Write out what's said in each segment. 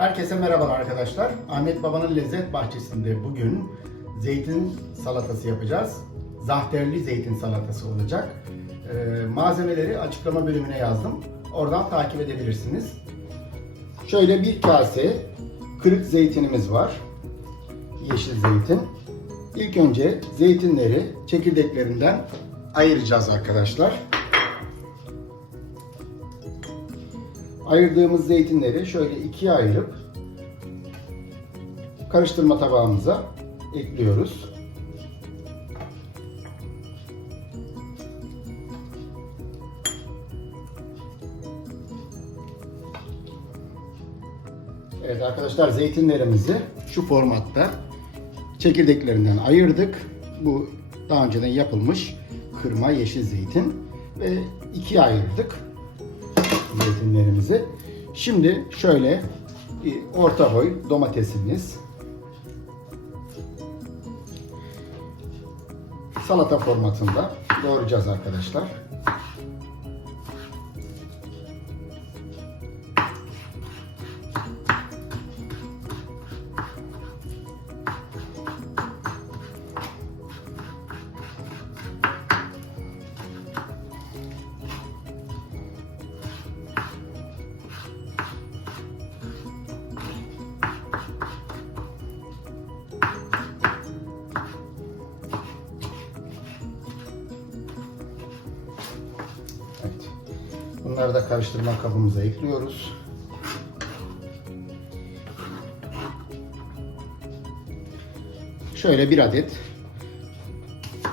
Herkese merhabalar arkadaşlar. Ahmet Baba'nın Lezzet Bahçesi'nde bugün zeytin salatası yapacağız. Zahterli zeytin salatası olacak. Ee, malzemeleri açıklama bölümüne yazdım. Oradan takip edebilirsiniz. Şöyle bir kase kırık zeytinimiz var. Yeşil zeytin. İlk önce zeytinleri çekirdeklerinden ayıracağız arkadaşlar. Ayırdığımız zeytinleri şöyle ikiye ayırıp karıştırma tabağımıza ekliyoruz. Evet arkadaşlar zeytinlerimizi şu formatta çekirdeklerinden ayırdık. Bu daha önceden yapılmış kırma yeşil zeytin ve ikiye ayırdık zeytinlerimizi. Şimdi şöyle bir orta boy domatesimiz, salata formatında doğrayacağız arkadaşlar. Bunları da karıştırma kabımıza ekliyoruz. Şöyle bir adet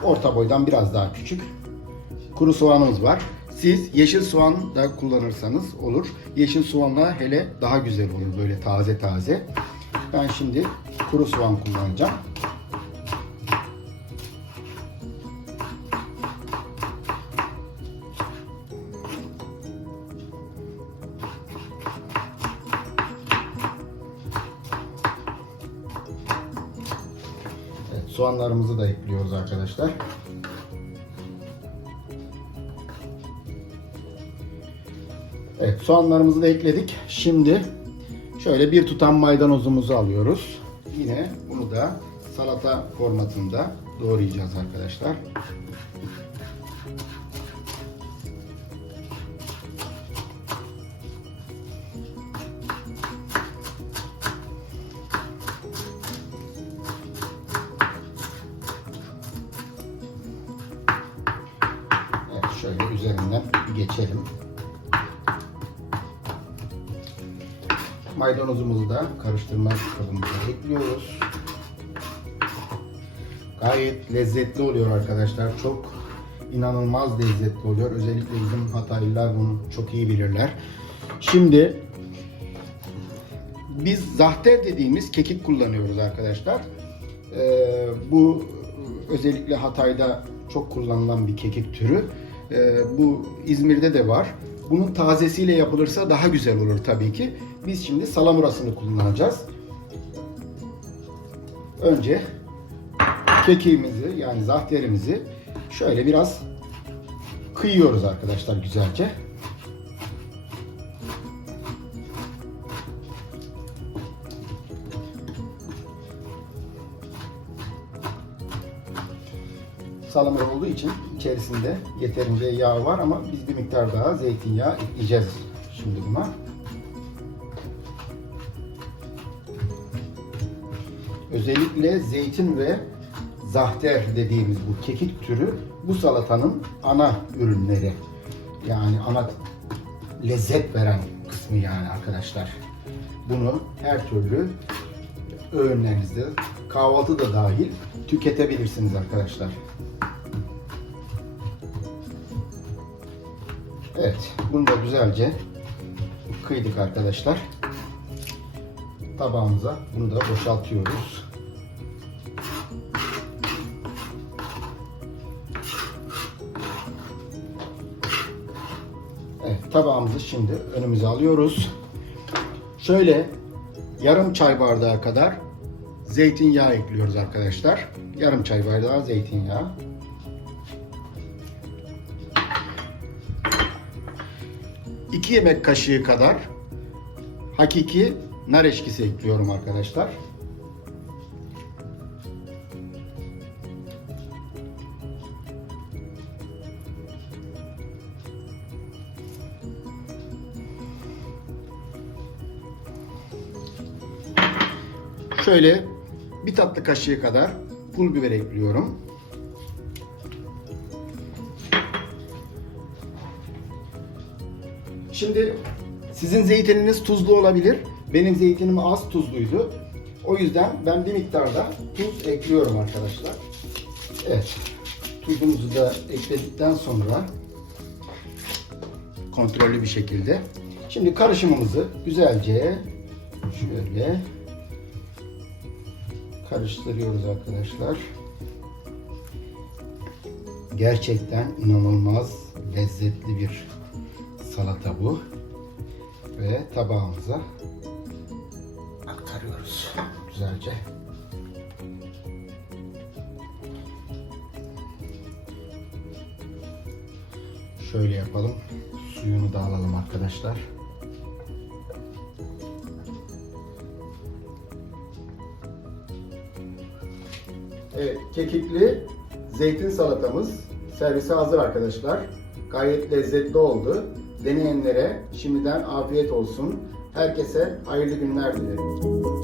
orta boydan biraz daha küçük kuru soğanımız var. Siz yeşil soğan da kullanırsanız olur. Yeşil soğanla hele daha güzel olur böyle taze taze. Ben şimdi kuru soğan kullanacağım. Soğanlarımızı da ekliyoruz arkadaşlar. Evet, soğanlarımızı da ekledik. Şimdi şöyle bir tutam maydanozumuzu alıyoruz. Yine bunu da salata formatında doğrayacağız arkadaşlar. Şöyle üzerinden geçelim. Maydanozumuzu da karıştırma kabımıza ekliyoruz. Gayet lezzetli oluyor arkadaşlar. Çok inanılmaz lezzetli oluyor. Özellikle bizim Hataylılar bunu çok iyi bilirler. Şimdi biz zahter dediğimiz kekik kullanıyoruz arkadaşlar. Ee, bu özellikle Hatay'da çok kullanılan bir kekik türü. Ee, bu İzmir'de de var. Bunun tazesiyle yapılırsa daha güzel olur tabii ki. Biz şimdi salamurasını kullanacağız. Önce kekiğimizi yani zahterimizi şöyle biraz kıyıyoruz arkadaşlar güzelce. Salamura olduğu için içerisinde yeterince yağ var ama biz bir miktar daha zeytinyağı ekleyeceğiz şimdi buna. Özellikle zeytin ve zahter dediğimiz bu kekik türü bu salatanın ana ürünleri. Yani ana lezzet veren kısmı yani arkadaşlar. Bunu her türlü öğünlerinizde kahvaltı da dahil tüketebilirsiniz arkadaşlar. Evet, bunu da güzelce kıydık arkadaşlar. Tabağımıza bunu da boşaltıyoruz. Evet, tabağımızı şimdi önümüze alıyoruz. Şöyle yarım çay bardağı kadar zeytinyağı ekliyoruz arkadaşlar. Yarım çay bardağı zeytinyağı. 2 yemek kaşığı kadar hakiki nar eşkisi ekliyorum arkadaşlar. Şöyle bir tatlı kaşığı kadar pul biber ekliyorum. Şimdi sizin zeytininiz tuzlu olabilir. Benim zeytinim az tuzluydu. O yüzden ben bir miktarda tuz ekliyorum arkadaşlar. Evet. Tuzumuzu da ekledikten sonra kontrollü bir şekilde. Şimdi karışımımızı güzelce şöyle karıştırıyoruz arkadaşlar. Gerçekten inanılmaz lezzetli bir salata bu. Ve tabağımıza aktarıyoruz güzelce. Şöyle yapalım. Suyunu da alalım arkadaşlar. Evet, kekikli zeytin salatamız servise hazır arkadaşlar. Gayet lezzetli oldu. Deneyenlere şimdiden afiyet olsun. Herkese hayırlı günler dilerim.